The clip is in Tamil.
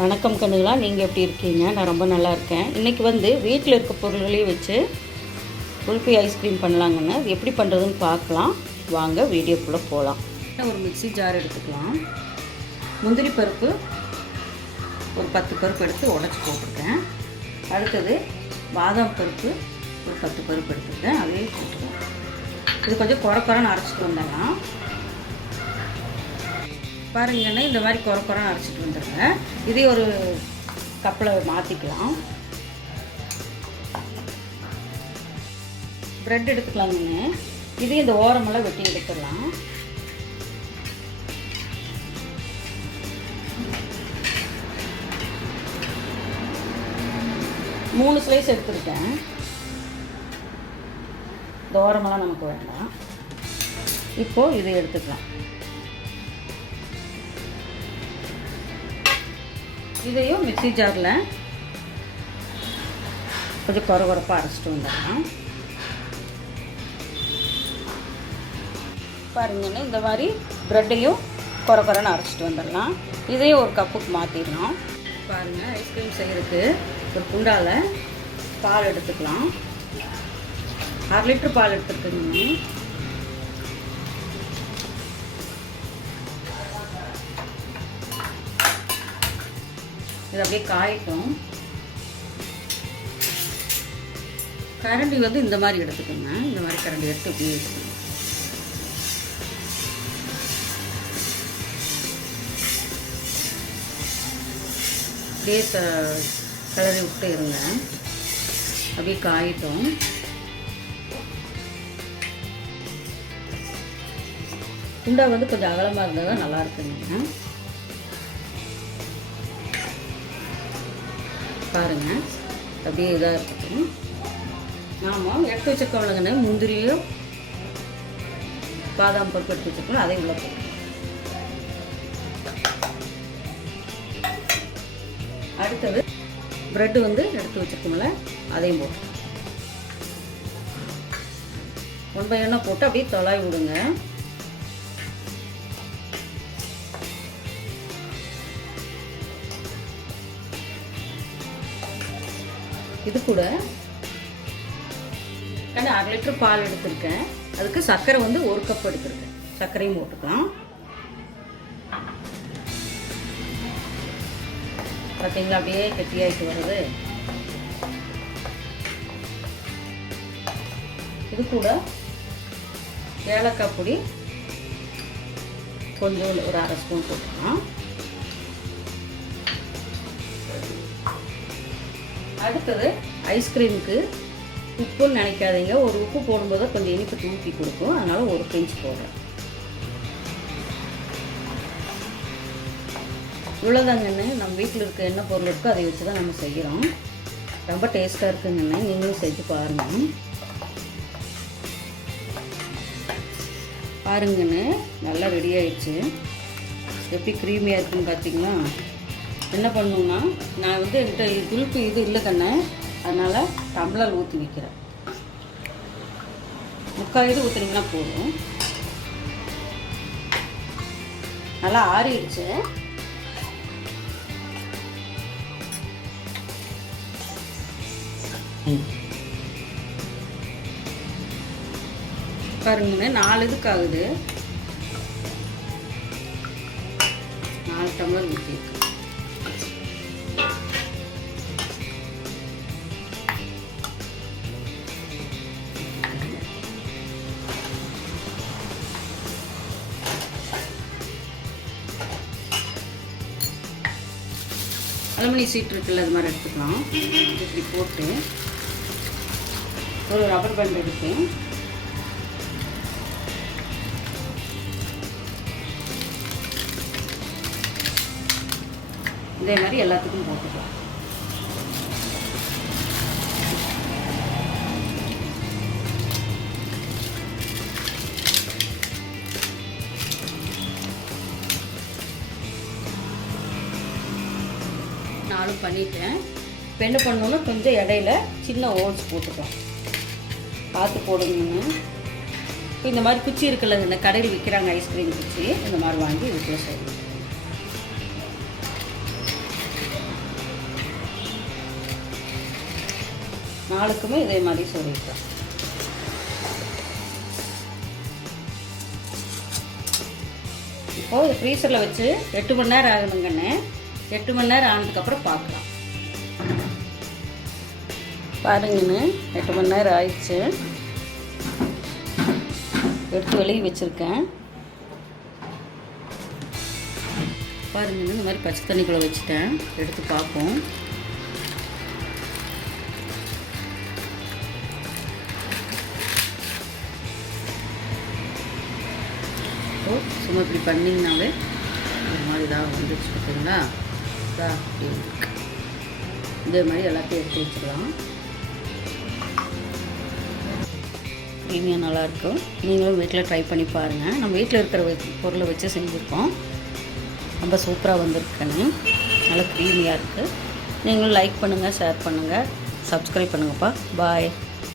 வணக்கம் கண்ணுங்களா, நீங்கள் எப்படி இருக்கீங்க? நான் ரொம்ப நல்லா இருக்கேன். இன்றைக்கி வீட்டில் இருக்க பொருள்களையும் வச்சு குல்ஃபி ஐஸ்கிரீம் பண்ணலாங்கன்னு அது எப்படி பண்ணுறதுன்னு பார்க்கலாம். வாங்க வீடியோக்குள்ளே போகலாம். ஒரு மிக்ஸி ஜார் எடுத்துக்கலாம். முந்திரி பருப்பு ஒரு 10 பருப்பு எடுத்து உடச்சி போட்டிருக்கேன். அடுத்தது பாதாம் பருப்பு ஒரு 10 பருப்பு எடுத்துருக்கேன், அதையும் போட்டுருக்கேன். இது கொஞ்சம் குறைன்னு அரைச்சிட்டு வந்துடலாம். பாருங்கன்னா இந்த மாதிரி குறைன்னு அரைச்சிட்டு வந்துடுங்க. இதே ஒரு கப்பில் மாற்றிக்கலாம். ப்ரெட் எடுத்துக்கலாங்க. இதே இந்த ஓரமெல்லாம் வெட்டி எடுத்துடலாம். மூணு ஸ்லைஸ் எடுத்துருக்கேன். இந்த ஓரமெல்லாம் நமக்கு வேண்டாம். இப்போது இதை எடுத்துக்கலாம். இதையும் மிக்ஸி ஜாரில் கொஞ்சம் குறைப்பாக அரைச்சிட்டு வந்துடலாம். பாருங்கன்னா இந்த மாதிரி ப்ரெட்டையும் குறைன்னு அரைச்சிட்டு வந்துடலாம். இதையும் ஒரு கப்புக்கு மாற்றிடலாம். பாருங்கள், ஐஸ்கிரீம் செய்கிறதுக்கு ஒரு குண்டாவில் பால் எடுத்துக்கலாம். 1/2 லிட்டர் பால் எடுத்துருக்குங்க. இது அப்படியே காயட்டும். கரண்டி இந்த மாதிரி எடுத்துக்கோங்க. இந்த மாதிரி கரண்டி எடுத்து அப்படியே வச்சுக்கோங்க. அப்படியே கிளறி விட்டு இருங்க. அப்படியே காயட்டும். குண்டா கொஞ்சம் அகலமாக இருந்தால் தான் நல்லா இருக்குங்க. பாருங்கள், அப்படியே இதாக இருக்கட்டும். நாம் எடுத்து வச்சுருக்கோம்லங்கண்ணே, முந்திரியும் பாதாம் பருப்பு எடுத்து வச்சுருக்கோம், அதையும் உள்ள போட்டு. அடுத்தது ப்ரெட்டு எடுத்து வச்சுருக்கோம்ல, அதையும் போட்டு 1 பை 1 போட்டு அப்படியே தொலாவி விடுங்க. இது கூட 1/2 லிட்டர் பால் எடுத்திருக்கேன். அதுக்கு சர்க்கரை 1 கப் எடுத்திருக்கேன். சர்க்கரையும் போட்டுக்கலாம். பார்த்தீங்களா, அப்படியே கெட்டியாகிட்டு வருது. இது கூட ஏலக்காய் பொடி கொஞ்சம் ஒரு 1/2 ஸ்பூன் போட்டுக்கலாம். அடுத்தது ஐஸ்கிரீமுக்கு உப்புன்னு நினைக்காதீங்க. ஒரு உப்பு போடும்போது கொஞ்சம் இனிப்பு தூக்கி கொடுக்கும், அதனால் ஒரு பிஞ்ச் போடுறேன். இவ்வளோதாங்கண்ணே. நம்ம வீட்டில் இருக்க என்ன பொருள் இருக்கோ அதை வச்சு தான் நம்ம செய்கிறோம். ரொம்ப டேஸ்ட்டாக இருக்குங்கண்ணே, நீங்களும் செஞ்சு பாருங்கள். பாருங்கண்ணே, நல்லா ரெடி ஆயிடுச்சு. எப்படி க்ரீமியாக இருக்குன்னு பார்த்தீங்களா? என்ன பண்ணணும்னா, நான் என்கிட்ட குல்ஃபி இது இல்லை கண்ணே, அதனால் டம்ளர் ஊற்றி வைக்கிறேன். 3/4 இது ஊற்றுனீங்கன்னா போதும். நல்லா ஆறிடுச்சு. பாருங்கண்ணே, 4 இதுக்கு ஆகுது. 4 டம்ளர் ஊற்றிருக்கு. அலுமினி சீட் இருக்குல்ல, அது மாதிரி எடுத்துக்கலாம். இப்படி போட்டு ஒரு ரப்பர் பேண்ட் எடுத்து இதே மாதிரி எல்லாத்துக்கும் போட்டுக்கலாம். நானும் பண்ணிட்டேன். இப்போ என்ன பண்ணணும்னா, கொஞ்சம் இடையில சின்ன ஹோல்ஸ் போட்டுக்கலாம். பார்த்து போடுங்கன்னு. இப்போ இந்த மாதிரி குச்சி இருக்குல்ல, இந்த கடையில் விற்கிறாங்க ஐஸ்கிரீம் குச்சி, இந்த மாதிரி வாங்கி இதுக்குள்ளே செய்யணும். நாளுக்குமே இதே மாதிரி சொல்லிக்கலாம். இப்போது ஃப்ரீசரில் வச்சு 8 மணி நேரம் ஆகணுங்கண்ணே. 8 மணி நேரம் ஆனதுக்கப்புறம் பார்க்கலாம். பாருங்கண்ணே, 8 மணி நேரம் ஆயிடுச்சு. எடுத்து வெளியே வச்சுருக்கேன். பாருங்கண்ணே, இந்த மாதிரி பச்சை தண்ணிக்குள்ளே வச்சுட்டேன். எடுத்து பார்ப்போம். சும்மா இப்படி பண்ணிங்கனாவே இந்த மாதிரி தான் வந்துச்சு பார்த்தீங்களா? அப்படி இருக்கு. இதே மாதிரி எல்லாத்தையும் எடுத்து வச்சுக்கலாம். இனிமையாக நல்லாயிருக்கும். நீங்களும் வீட்டில் ட்ரை பண்ணி பாருங்கள். நம்ம வீட்டில் இருக்கிற பொருளை வச்சு செஞ்சுருக்கோம். ரொம்ப சூப்பராக வந்திருக்குன்னு, நல்லா க்ரீமியாக இருக்குது. நீங்களும் லைக் பண்ணுங்கள், ஷேர் பண்ணுங்கள், சப்ஸ்கிரைப் பண்ணுங்கப்பா. பாய்.